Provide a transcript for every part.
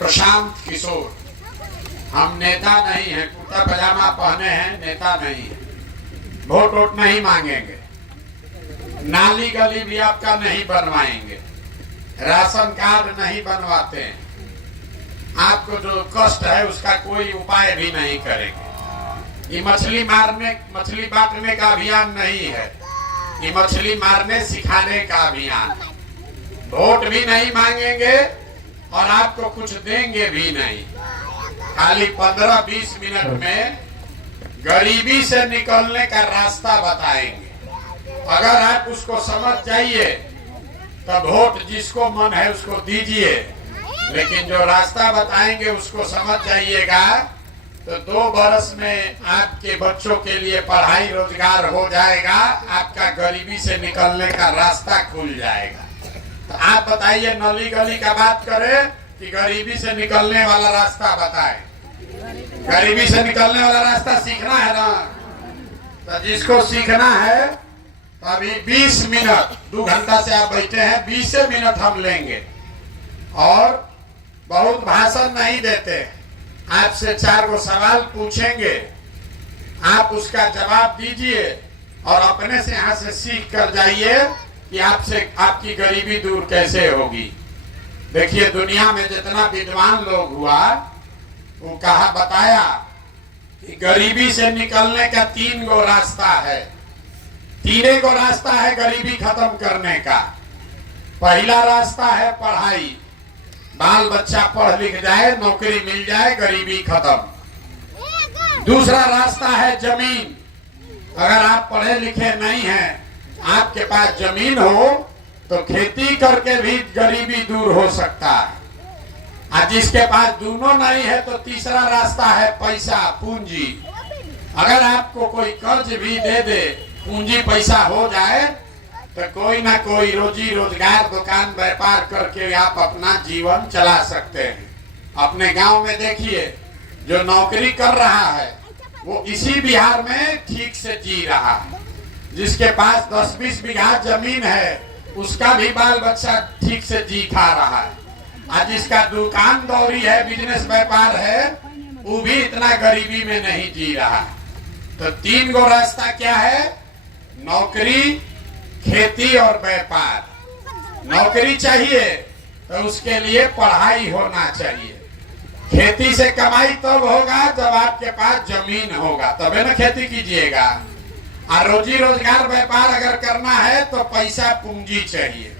प्रशांत किशोर, हम नेता नहीं हैं, कुर्ता पजामा पहने हैं, नेता नहीं है। वोट वोट नहीं मांगेंगे, नाली गली भी आपका नहीं बनवाएंगे, राशन कार्ड नहीं बनवाते हैं, आपको जो कष्ट है उसका कोई उपाय भी नहीं करेंगे। ये मछली बांटने का अभियान नहीं है, ये मछली मारने सिखाने का अभियान है। वोट भी नहीं मांगेंगे और आपको कुछ देंगे भी नहीं। खाली 15-20 मिनट में गरीबी से निकलने का रास्ता बताएंगे। अगर आप उसको समझ जाइए तो वोट जिसको मन है उसको दीजिए, लेकिन जो रास्ता बताएंगे उसको समझ जाइएगा तो 2 बरस में आपके बच्चों के लिए पढ़ाई रोजगार हो जाएगा, आपका गरीबी से निकलने का रास्ता खुल जाएगा। तो आप बताइए, नली गली का बात करें कि गरीबी से निकलने वाला रास्ता बताएं। गरीबी से निकलने वाला रास्ता सीखना है ना, तो जिसको सीखना है तो अभी 20 मिनट, 2 घंटा से आप बैठे हैं, 20 मिनट हम लेंगे और बहुत भाषण नहीं देते। आपसे 4 गो सवाल पूछेंगे, आप उसका जवाब दीजिए और अपने से यहाँ से सीख कर जाइए कि आपकी गरीबी दूर कैसे होगी। देखिए, दुनिया में जितना विद्वान लोग हुआ वो बताया कि गरीबी से निकलने का 3 गो रास्ता है। 3 गो रास्ता है गरीबी खत्म करने का। पहला रास्ता है पढ़ाई, बाल बच्चा पढ़ लिख जाए, नौकरी मिल जाए, गरीबी खत्म। दूसरा रास्ता है जमीन। अगर आप पढ़े लिखे नहीं हैं, आपके पास जमीन हो तो खेती करके भी गरीबी दूर हो सकता है। और जिसके पास दोनों नहीं है तो तीसरा रास्ता है पैसा, पूंजी। अगर आपको कोई कर्ज भी दे दे, पूंजी पैसा हो जाए तो कोई ना कोई रोजी रोजगार, दुकान व्यापार करके आप अपना जीवन चला सकते हैं। अपने गांव में देखिए, जो नौकरी कर रहा है वो इसी बिहार में ठीक से जी रहा है। जिसके पास 10-20 बीघा जमीन है उसका भी बाल बच्चा ठीक से जी खा रहा है। और जिसका दुकान दौरी है, बिजनेस व्यापार है, वो भी इतना गरीबी में नहीं जी रहा है। तो 3 गो रास्ता क्या है? नौकरी, खेती और व्यापार। नौकरी चाहिए तो उसके लिए पढ़ाई होना चाहिए। खेती से कमाई तब होगा जब आपके पास जमीन होगा, तबे ना खेती कीजिएगा। और रोजी रोजगार व्यापार अगर करना है तो पैसा, पूंजी चाहिए।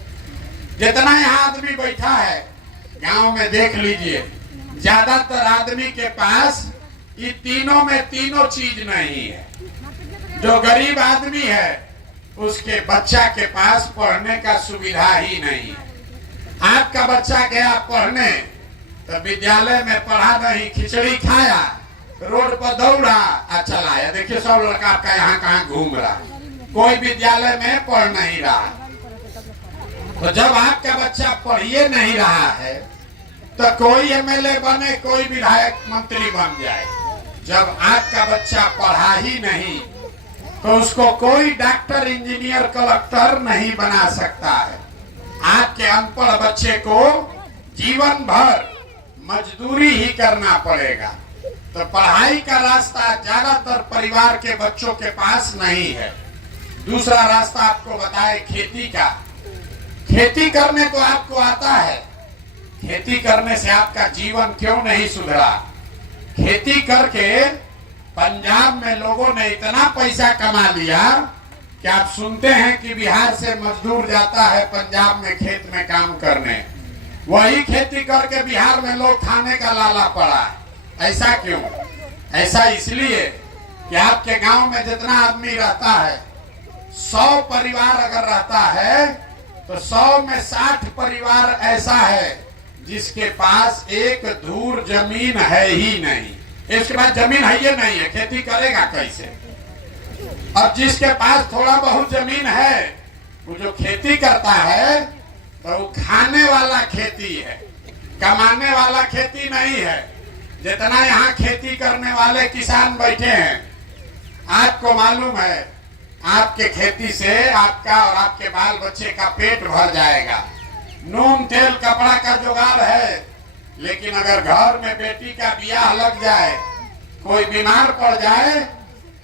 जितना यहाँ आदमी बैठा है गांव में देख लीजिए, ज्यादातर आदमी के पास ये तीनों में तीनों चीज नहीं है। जो गरीब आदमी है उसके बच्चा के पास पढ़ने का सुविधा ही नहीं है। आपका बच्चा गया पढ़ने तो विद्यालय में पढ़ा नहीं, खिचड़ी खाया, रोड पर दौड़ा और चला आया। देखिए, सब लड़का आपका यहाँ कहाँ घूम रहा है, कोई विद्यालय में पढ़ नहीं रहा। तो जब आपका बच्चा पढ़िए नहीं रहा है तो कोई एमएलए बने, कोई विधायक मंत्री बन जाए। जब आपका बच्चा पढ़ा ही नहीं तो उसको कोई डॉक्टर, इंजीनियर, कलेक्टर नहीं बना सकता है। आपके अनपढ़ बच्चे को जीवन भर मजदूरी ही करना पड़ेगा। तो पढ़ाई का रास्ता ज्यादातर परिवार के बच्चों के पास नहीं है। दूसरा रास्ता आपको बताए खेती का। खेती करने तो आपको आता है, खेती करने से आपका जीवन क्यों नहीं सुधरा? खेती करके पंजाब में लोगों ने इतना पैसा कमा लिया कि आप सुनते हैं कि बिहार से मजदूर जाता है पंजाब में खेत में काम करने। वही खेती करके बिहार में लोग खाने का लाला पड़ा है। ऐसा क्यों? ऐसा इसलिए कि आपके गांव में जितना आदमी रहता है, 100 परिवार अगर रहता है तो 100 में 60 परिवार ऐसा है जिसके पास एक धूर जमीन है ही नहीं। इसके पास जमीन है ही नहीं है, खेती करेगा कैसे? और जिसके पास थोड़ा बहुत जमीन है, वो जो खेती करता है तो वो खाने वाला खेती है, कमाने वाला खेती नहीं है। जितना यहाँ खेती करने वाले किसान बैठे हैं, आपको मालूम है आपके खेती से आपका और आपके बाल बच्चे का पेट भर जाएगा। नून तेल कपड़ा का जुगाड़ है, लेकिन अगर घर में बेटी का ब्याह लग जाए, कोई बीमार पड़ जाए,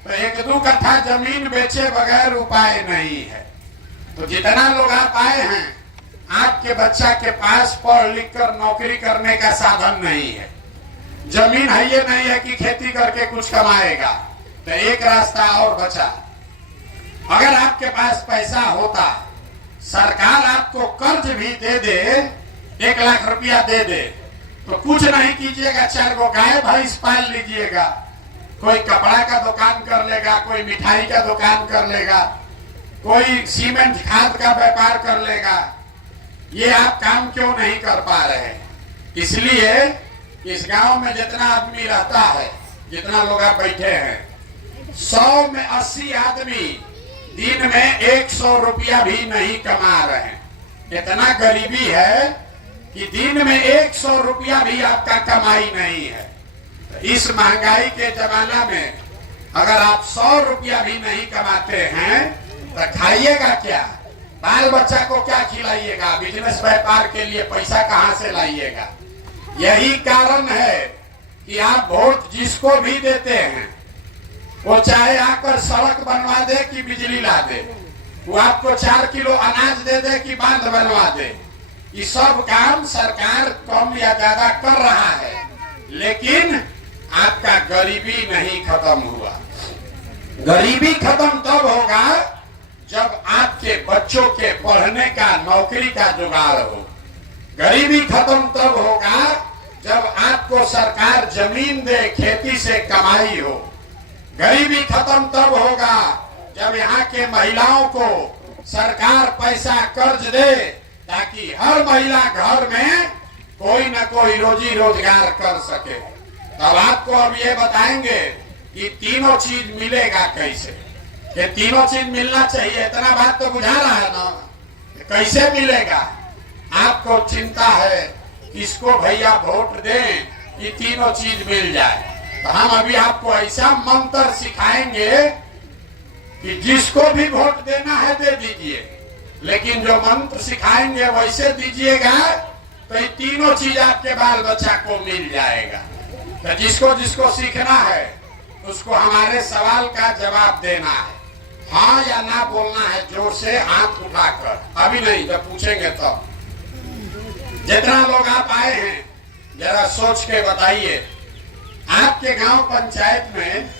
तो 1-2 कट्ठा जमीन बेचे बगैर उपाय नहीं है। तो जितना लोग आप आए हैं, आपके बच्चा के पास पढ़ लिख कर नौकरी करने का साधन नहीं है, जमीन है ये नहीं है कि खेती करके कुछ कमाएगा, तो एक रास्ता और बचा। अगर आपके पास पैसा होता, सरकार आपको कर्ज भी दे दे, 1 लाख रुपया दे दे, तो कुछ नहीं कीजिएगा, 4 गो गाय भैंस पाल लीजिएगा, कोई कपड़ा का दुकान कर लेगा, कोई मिठाई का दुकान कर लेगा, कोई सीमेंट खाद का व्यापार कर लेगा। ये आप काम क्यों नहीं कर पा रहे? इसलिए इस गांव में जितना आदमी रहता है, जितना लोग आप बैठे हैं, 100 में 80 आदमी दिन में 100 रुपया भी नहीं कमा रहे हैं। इतना गरीबी है कि दिन में 100 रुपया भी आपका कमाई नहीं है। तो इस महंगाई के जमाना में अगर आप 100 रुपया भी नहीं कमाते हैं, तो खाइएगा क्या? बाल बच्चा को क्या खिलाइएगा? बिजनेस व्यापार के लिए पैसा कहां से लाइएगा? यही कारण है कि आप वोट जिसको भी देते हैं, वो चाहे आकर सड़क बनवा दे कि बिजली ला दे, वो आपको 4 किलो अनाज दे दे कि बांध बनवा दे, ये सब काम सरकार कम या ज्यादा कर रहा है, लेकिन आपका गरीबी नहीं खत्म हुआ। गरीबी खत्म तब होगा जब आपके बच्चों के पढ़ने का, नौकरी का जुगाड़ हो। गरीबी खत्म तब होगा जब आपको सरकार जमीन दे, खेती से कमाई हो। गरीबी खत्म तब होगा जब यहाँ के महिलाओं को सरकार पैसा कर्ज दे, ताकि हर महिला घर में कोई न कोई रोजी रोजगार कर सके। तब आपको अब ये बताएंगे कि तीनों चीज मिलेगा कैसे। ये तीनों चीज मिलना चाहिए, इतना बात तो बुझा रहा है ना? कैसे मिलेगा? आपको चिंता है किसको भैया वोट दें कि तीनों चीज मिल जाए। तो हम अभी आपको ऐसा मंत्र सिखाएंगे कि जिसको भी वोट देना है दे दीजिए, लेकिन जो मंत्र सिखाएंगे वैसे दीजिएगा तो ये तीनों चीज आपके बाल बच्चा को मिल जाएगा। तो जिसको जिसको सीखना है उसको हमारे सवाल का जवाब देना है, हाँ या ना बोलना है, जोर से हाथ उठाकर। अभी नहीं, जब पूछेंगे तब। तो जितना लोग आप आए हैं जरा सोच के बताइए, आपके गांव पंचायत में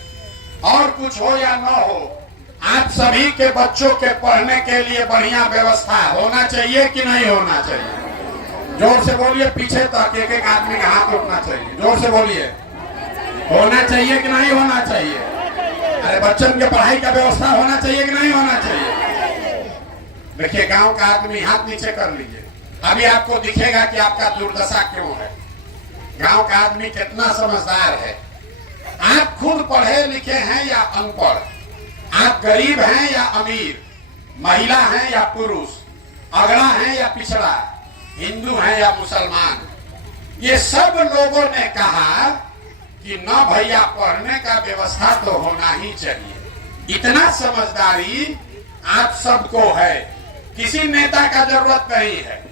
और कुछ हो या न हो, आप सभी के बच्चों के पढ़ने के लिए बढ़िया व्यवस्था होना चाहिए कि नहीं होना चाहिए? जोर से बोलिए, पीछे तक एक एक आदमी का हाथ उठना चाहिए। जोर से बोलिए, होना चाहिए कि नहीं होना चाहिए? अरे बच्चों के पढ़ाई का व्यवस्था होना चाहिए कि नहीं होना चाहिए? देखिए, गांव का आदमी हाथ नीचे कर लीजिए, अभी आपको दिखेगा कि आपका दुर्दशा क्यों है। गांव का आदमी कितना समझदार है। आप खुद पढ़े लिखे हैं या अनपढ़, आप गरीब हैं या अमीर, महिला हैं या पुरुष, अगड़ा हैं या पिछड़ा, हिंदू हैं या मुसलमान, ये सब लोगों ने कहा कि न भैया पढ़ने का व्यवस्था तो होना ही चाहिए। इतना समझदारी आप सबको है, किसी नेता का जरूरत नहीं है।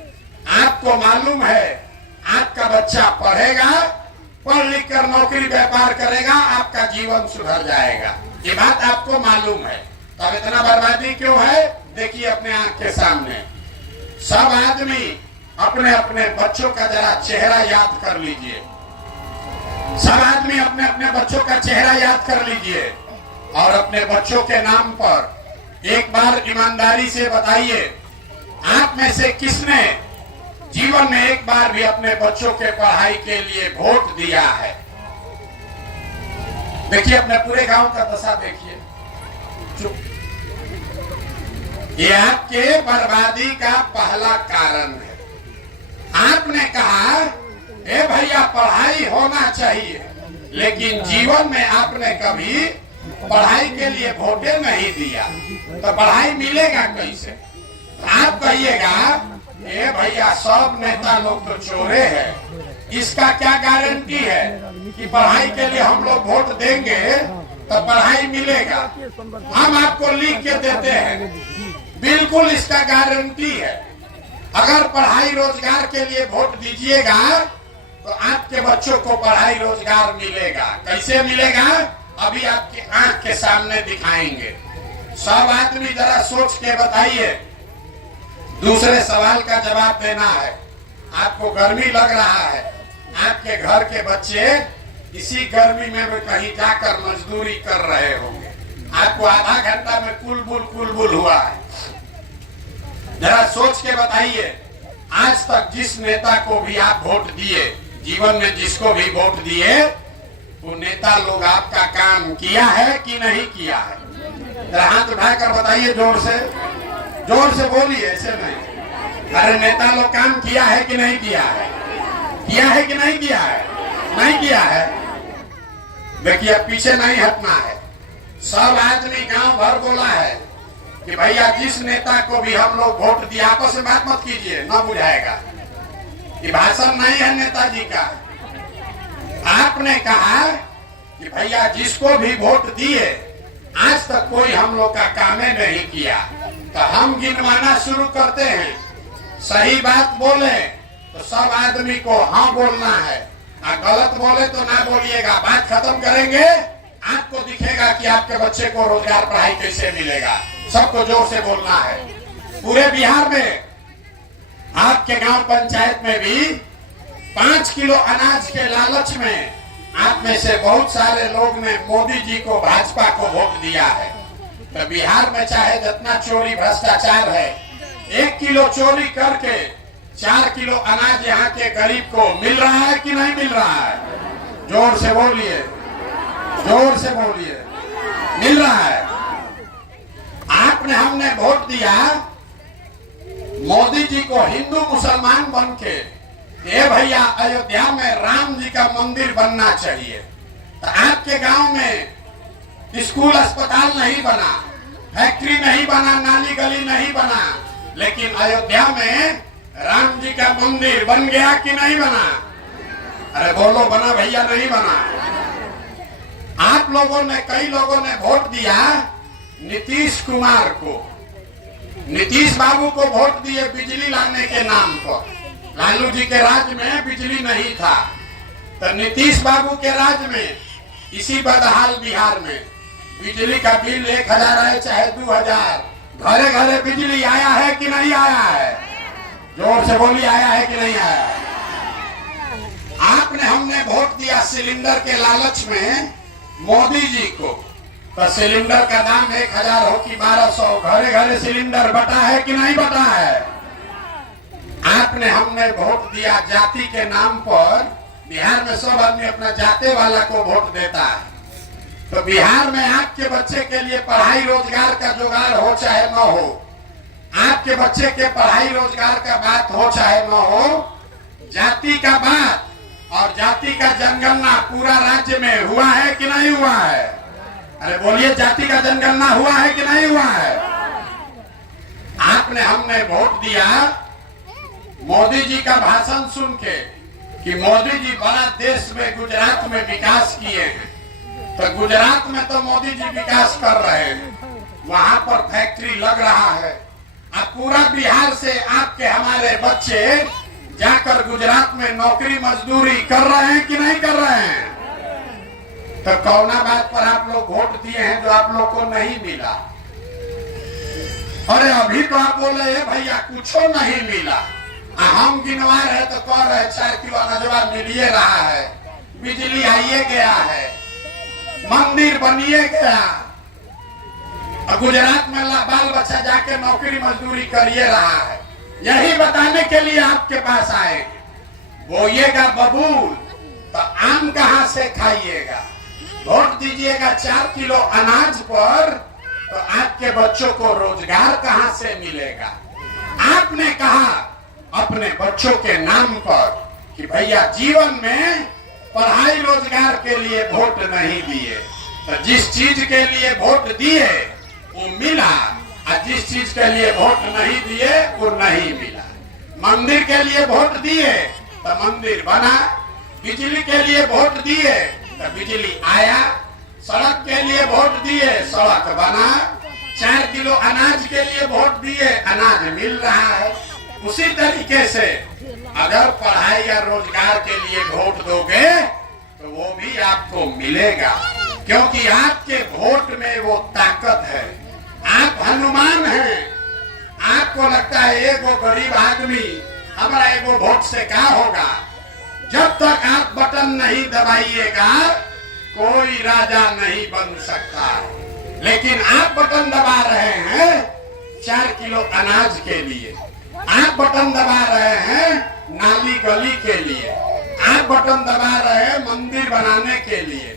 आपको मालूम है आपका बच्चा पढ़ेगा, पढ़ लिख कर नौकरी व्यापार करेगा, आपका जीवन सुधर जाएगा, ये बात आपको मालूम है। तब इतना बर्बादी क्यों है? देखिए अपने आंख के सामने। सब आदमी अपने अपने बच्चों का जरा चेहरा याद कर लीजिए। सब आदमी अपने अपने बच्चों का चेहरा याद कर लीजिए और अपने बच्चों के नाम पर एक बार ईमानदारी से बताइए, आप में से किसने जीवन में एक बार भी अपने बच्चों के पढ़ाई के लिए वोट दिया है? देखिए अपने पूरे गांव का दशा देखिए। ये आपके बर्बादी का पहला कारण है। आपने कहा ए भैया पढ़ाई होना चाहिए, लेकिन जीवन में आपने कभी पढ़ाई के लिए वोटे नहीं दिया, तो पढ़ाई मिलेगा कैसे? आप कहिएगा ए भैया सब नेता लोग तो चोरे हैं, इसका क्या गारंटी है कि पढ़ाई के लिए हम लोग वोट देंगे तो पढ़ाई मिलेगा? हम आपको लिख के देते हैं, बिल्कुल इसका गारंटी है। अगर पढ़ाई रोजगार के लिए वोट दीजिएगा तो आपके बच्चों को पढ़ाई रोजगार मिलेगा। कैसे मिलेगा अभी आपकी आंख के सामने दिखाएंगे। सब आदमी जरा सोच के बताइए। दूसरे सवाल का जवाब देना है। आपको गर्मी लग रहा है, आपके घर के बच्चे इसी गर्मी में भी कहीं जाकर मजदूरी कर रहे होंगे, आपको आधा घंटा में कुलबुल हुआ है। जरा सोच के बताइए, आज तक जिस नेता को भी आप वोट दिए, जीवन में जिसको भी वोट दिए, वो नेता लोग आपका काम किया है कि नहीं किया है? जरा हाथ उठाकर बताइए, जोर से बोलिए, ऐसे नहीं। अरे नेता लोग काम किया है कि नहीं किया है? किया है कि नहीं किया है? नहीं किया है। देखिए पीछे नहीं हटना है। सब आदमी गांव भर बोला है कि भैया जिस नेता को भी हम लोग वोट दिया, आपस में बात मत कीजिए, न बुझाएगा। ये भाषण नहीं है नेताजी का। आपने कहा कि भैया जिसको भी वोट दिए, आज तक कोई हम लोग का काम नहीं किया, तो हम गिनवाना शुरू करते हैं। सही बात बोले तो सब आदमी को हाँ बोलना है, और गलत बोले तो ना बोलिएगा। बात खत्म करेंगे, आपको दिखेगा कि आपके बच्चे को रोजगार पढ़ाई कैसे मिलेगा। सबको जोर से बोलना है। पूरे बिहार में आपके गांव पंचायत में भी 5 किलो अनाज के लालच में आप में से बहुत सारे लोग ने मोदी जी को, भाजपा को वोट दिया है। तो बिहार में चाहे जितना चोरी भ्रष्टाचार है, 1 किलो चोरी करके 4 किलो अनाज यहाँ के गरीब को मिल रहा है कि नहीं मिल रहा है? जोर से बोलिए, जोर से बोलिए। मिल रहा है। आपने हमने वोट दिया मोदी जी को हिंदू मुसलमान बन के, ये भैया अयोध्या में राम जी का मंदिर बनना चाहिए। तो आपके गांव में स्कूल अस्पताल नहीं बना, फैक्ट्री नहीं बना, नाली गली नहीं बना, लेकिन अयोध्या में राम जी का मंदिर बन गया कि नहीं बना? अरे बोलो, बना भैया नहीं बना? आप लोगों ने, कई लोगों ने वोट दिया नीतीश कुमार को। नीतीश बाबू को वोट दिए बिजली लाने के नाम पर। लालू जी के राज में बिजली नहीं था, तो नीतीश बाबू के राज में इसी बदहाल बिहार में बिजली का बिल 1000 है चाहे 2000, घरे घरे बिजली आया है कि नहीं आया है? जोर से बोलिए, आया है कि नहीं आया? आपने हमने वोट दिया सिलेंडर के लालच में मोदी जी को, तो सिलेंडर का दाम 1000 हो कि 1200, घरे घरे सिलेंडर बटा है कि नहीं बटा है? आपने हमने वोट दिया जाति के नाम पर। बिहार में सब आदमी अपना जाते वाला को वोट देता है। तो बिहार में आपके बच्चे के लिए पढ़ाई रोजगार का जुगाड़ हो चाहे न हो, आपके बच्चे के पढ़ाई रोजगार का बात हो चाहे न हो, जाति का बात और जाति का जनगणना पूरा राज्य में हुआ है कि नहीं हुआ है? अरे बोलिए, जाति का जनगणना हुआ है कि नहीं हुआ है? आपने हमने वोट दिया मोदी जी का भाषण सुन के कि मोदी जी बड़ा देश में, गुजरात में विकास किए हैं। तो गुजरात में तो मोदी जी विकास कर रहे हैं, वहां पर फैक्ट्री लग रहा है। अब पूरा बिहार से आपके हमारे बच्चे जाकर गुजरात में नौकरी मजदूरी कर रहे हैं कि नहीं कर रहे हैं? तो कौना बात पर आप लोग वोट दिए हैं जो आप लोग को नहीं मिला? अरे अभी तो आप बोल रहे हैं भैया कुछ नहीं मिला, हम गिनवा रहे तो कह रहे 4 किलो अनाजवा मिलिए रहा है, बिजली आइए गया है, मंदिर बनिए गया, और गुजरात में बाल बच्चा जाके नौकरी मजदूरी करिए रहा है। यही बताने के लिए आपके पास आए। बोइएगा बबूल तो आम कहां से खाइएगा? वोट दीजिएगा 4 किलो अनाज पर, तो आपके बच्चों को रोजगार कहां से मिलेगा? आपने कहा अपने बच्चों के नाम पर कि भैया जीवन में पढ़ाई रोजगार के लिए वोट नहीं दिए, तो जिस चीज के लिए वोट दिए वो मिला, और जिस चीज के लिए वोट नहीं दिए वो नहीं मिला। मंदिर के लिए वोट दिए तो मंदिर बना, बिजली के लिए वोट दिए तो बिजली आया, सड़क के लिए वोट दिए सड़क बना, 4 किलो अनाज के लिए वोट दिए अनाज मिल रहा है, उसी तरीके से अगर पढ़ाई या रोजगार के लिए वोट दोगे तो वो भी आपको मिलेगा, क्योंकि आपके वोट में वो ताकत है। आप हनुमान हैं। आपको लगता है एगो गरीब आदमी हमारा एगो वोट से क्या होगा। जब तक आप बटन नहीं दबाइएगा कोई राजा नहीं बन सकता। लेकिन आप बटन दबा रहे हैं 4 किलो अनाज के लिए, आप बटन दबा रहे हैं नाली गली के लिए, आप बटन दबा रहे हैं मंदिर बनाने के लिए।